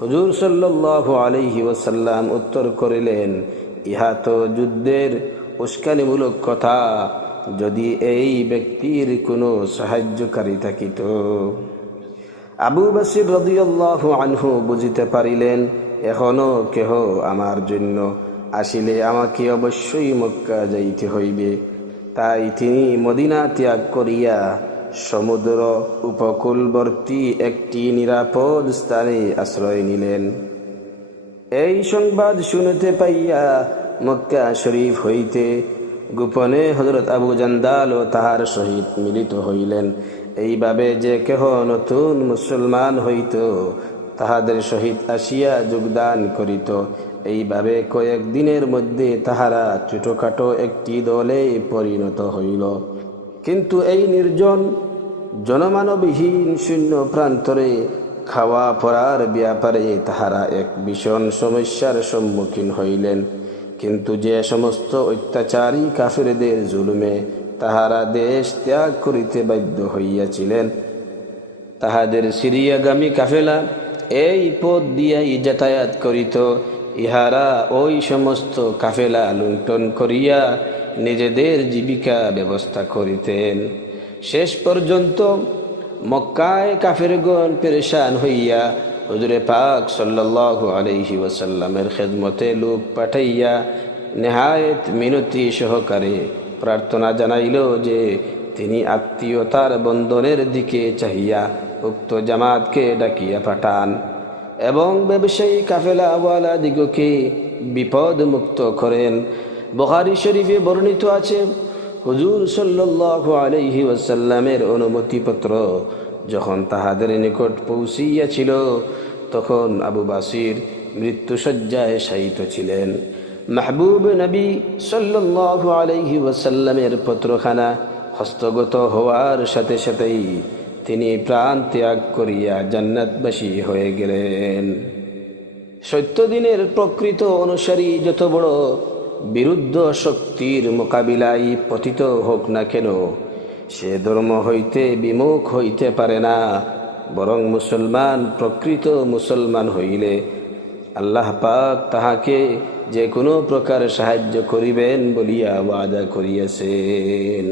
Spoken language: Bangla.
হুজুর সাল্লাল্লাহু আলাইহি ওয়াসাল্লাম উত্তর করিলেন, ইহা তো যুদ্ধের উস্কানিমূলক কথা, যদি এই ব্যক্তির কোনো সাহায্যকারী থাকিত। আবু বসির রাদিয়াল্লাহু আনহু বুঝিতে পারিলেন, এখনো কেহ আমার জন্য আসিলে আমাকে অবশ্যই মক্কা যাইতে হইবে। তাই তিনি মদিনা ত্যাগ করিয়া সমুদ্র উপকূলবর্তী একটি নিরাপদ স্থানে আশ্রয় নিলেন। এই সংবাদ শুনিতে পাইয়া মক্কা শরীফ হইতে গোপনে হযরত আবু জান্দাল ও তাহার সহিত মিলিত হইলেন। এইভাবে যে কেহ নতুন মুসলমান হইত, তাহাদের সহিত আসিয়া যোগদান করিত। এইভাবে কয়েক দিনের মধ্যে তাহারা ছোটখাটো একটি দলে পরিণত হইল। কিন্তু এই নির্জন জনমানবহীন শূন্য প্রান্তরে খাওয়া পড়ার ব্যাপারে তাহারা এক ভীষণ সমস্যার সম্মুখীন হইলেন। কিন্তু যে সমস্ত অত্যাচারী কাফিরদের জুলুমে তাহারা দেশ ত্যাগ করিতে বাধ্য হইয়াছিলেন, তাহাদের সিরিয়াগামী কাফেলা এই পথ দিয়াই যাতায়াত করিত। ইহারা ওই সমস্ত কাফেলা লুণ্ঠন করিয়া নিজেদের জীবিকা ব্যবস্থা করিতেন। শেষ পর্যন্ত মক্কায় কাফেরগণ পেরেশান হইয়া হুজুরে পাক সাল্লাল্লাহু আলাইহি ওয়াসাল্লামের খেদমতে লোক পাঠাইয়া নেহায়েত মিনতি সহকারে প্রার্থনা জানাইল যে তিনি আত্মীয়তার বন্ধনের দিকে চাহিয়া উক্ত জামাতকে ডাকিয়া পাঠান এবং ব্যবসায়ী কাফেলাওয়ালা দিগকে বিপদ মুক্ত করেন। বুখারী শরীফে বর্ণিত আছে, হুজুর সাল্লাল্লাহু আলাইহি ওয়াসাল্লামের অনুমতিপত্র যখন তাহাদের নিকট পৌঁছিয়াছিল, তখন আবু বাসির মৃত্যুশয্যায় শায়িত ছিলেন। মাহবুব নবী সাল্লাল্লাহু আলাইহি ওয়াসাল্লামের পত্রখানা হস্তগত হওয়ার সাথে সাথেই তিনি প্রাণ ত্যাগ করিয়া জান্নাতবাসী হয়ে গেলেন। সত্য দিনের প্রকৃত অনুসারী যত বড় বিরুদ্ধ শক্তির মোকাবিলায় পতিত হোক না কেন, সে ধর্ম হইতে বিমুখ হইতে পারে না। বরং মুসলমান প্রকৃত মুসলমান হইলে আল্লাহ পাক তাহাকে যে কোনো প্রকার সাহায্য করিবেন বলিয়া ওয়াদা করিয়াছেন।